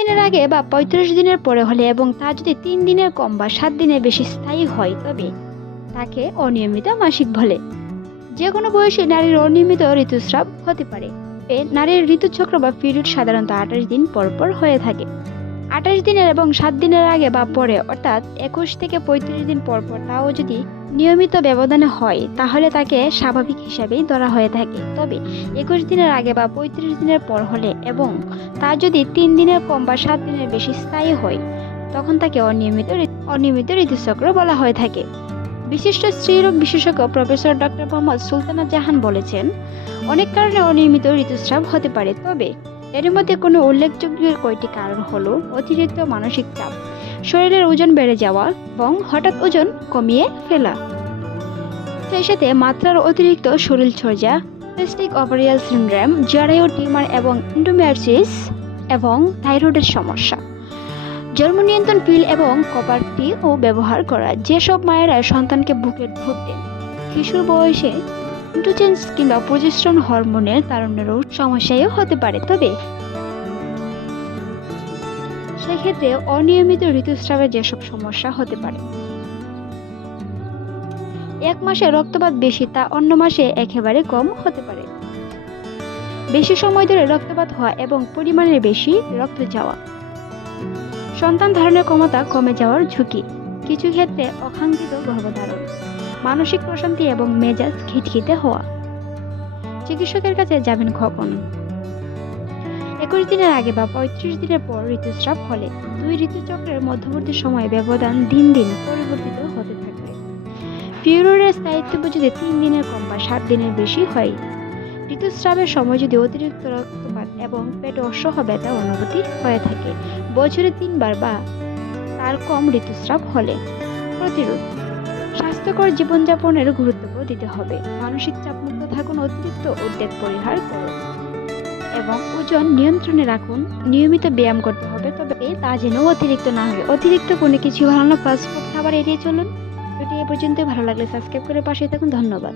দিনের আগে বা ৩৫ দিনের পরে হলে এবং তা যদি ৩ দিনের কম বা ৭ দিনের বেশি স্থায়ী হয় তবে তাকে অনিয়মিত মাসিক বলে। যে কোনো বয়সী নারীর অনিয়মিত ঋতুস্রাব হতে পারে। নারীর ঋতুচক্র বা পিরিয়ড সাধারণত ২৮ দিন পর পর হয়ে থাকে। ২৮ দিনের এবং ৭ দিনের আগে বা পরে অর্থাৎ ২১ থেকে ৩৫ দিন পর পর তাও যদি নিয়মিত ব্যবধানে হয় তাহলে তাকে স্বাভাবিক হিসাবেই ধরা হয়ে থাকে। তবে ২১ দিনের আগে বা ৩৫ দিনের পর হলে এবং তা যদি ৩ দিনের কম বা ৭ দিনের বেশি স্থায়ী হয় তখন তাকে অনিয়মিত ঋতুচক্র বলা হয়ে থাকে। বিশিষ্ট স্ত্রীরোগ বিশেষজ্ঞ প্রফেসর ডক্টর মোহাম্মদ সুলতানা জাহান বলেছেন, অনেক কারণে অনিয়মিত ঋতুস্রাব হতে পারে, তবে এর মধ্যে কোনো উল্লেখযোগ্য কয়েকটি কারণ হলো অতিরিক্ত মানসিক চাপ, শরীরের ওজন বেড়ে যাওয়া এবং হঠাৎ ওজন কমিয়ে ফেলা, সেই সাথে মাত্রার অতিরিক্ত শরীরচর্চা, পলিসিস্টিক ওভারিয়ান সিনড্রোম, জরায়ু টিউমার এবং এন্ডোমেট্রিয়াসিস এবং থাইরয়েডের সমস্যা। জন্ম নিয়ন্ত্রণ পিল এবং কপার টিও ব্যবহার করা। যেসব মায়েরা সন্তানকে বুকের দুধ দেন কিশোর বয়সে ইন্ড্রোজেন কিংবা প্রজেস্টেরন হরমোনের তারুণ্যেরও সমস্যাও হতে পারে, তবে সেক্ষেত্রে অনিয়মিত ঋতুস্রাবের যেসব সমস্যা হতে পারে, এক মাসে রক্তপাত বেশি তা অন্য মাসে একেবারে কম হতে পারে, বেশি সময় ধরে রক্তপাত হওয়া এবং পরিমাণের বেশি রক্ত যাওয়া, সন্তান ধারণের ক্ষমতা কমে যাওয়ার ঝুঁকি, কিছু ক্ষেত্রে অকাঙ্ক্ষিত গর্ভধারণ, মানসিক প্রশান্তি এবং মেজাজ খিটখিটে হওয়া। চিকিৎসকের কাছে যাবেন কখন? ২১ দিনের আগে বা ৩৫ দিনের পর ঋতুস্রাব হলে ২ ঋতুচক্রের মধ্যবর্তী সময়ে ব্যবধান দিন দিন পরিবর্তিত হতে থাকবে। পিরিয়ডের স্থায়িত্ব যদি ৩ দিনের কম বা ৭ দিনের বেশি হয়, ঋতুস্রাবের সময় যদি অতিরিক্ত রক্তপাত এবং পেটে অসহ্য ব্যথা অনুভূতি হয়ে থাকে, বছরে ৩ বার বা তার কম ঋতুস্রাব হলে। প্রতিরোধ: স্বাস্থ্যকর জীবনযাপনের গুরুত্ব দিতে হবে, মানসিক চাপমুক্ত থাকুন, অতিরিক্ত উদ্বেগ পরিহার করুন এবং ওজন নিয়ন্ত্রণে রাখুন। নিয়মিত ব্যায়াম করতে হবে, তবে তা যেন অতিরিক্ত না হয়। অতিরিক্ত কোনো কিছু ভালো না, ফাস্ট ফুড খাবার এড়িয়ে চলুন। ভিডিওটি এ পর্যন্ত। ভালো লাগলে সাবস্ক্রাইব করে পাশে থাকুন। ধন্যবাদ।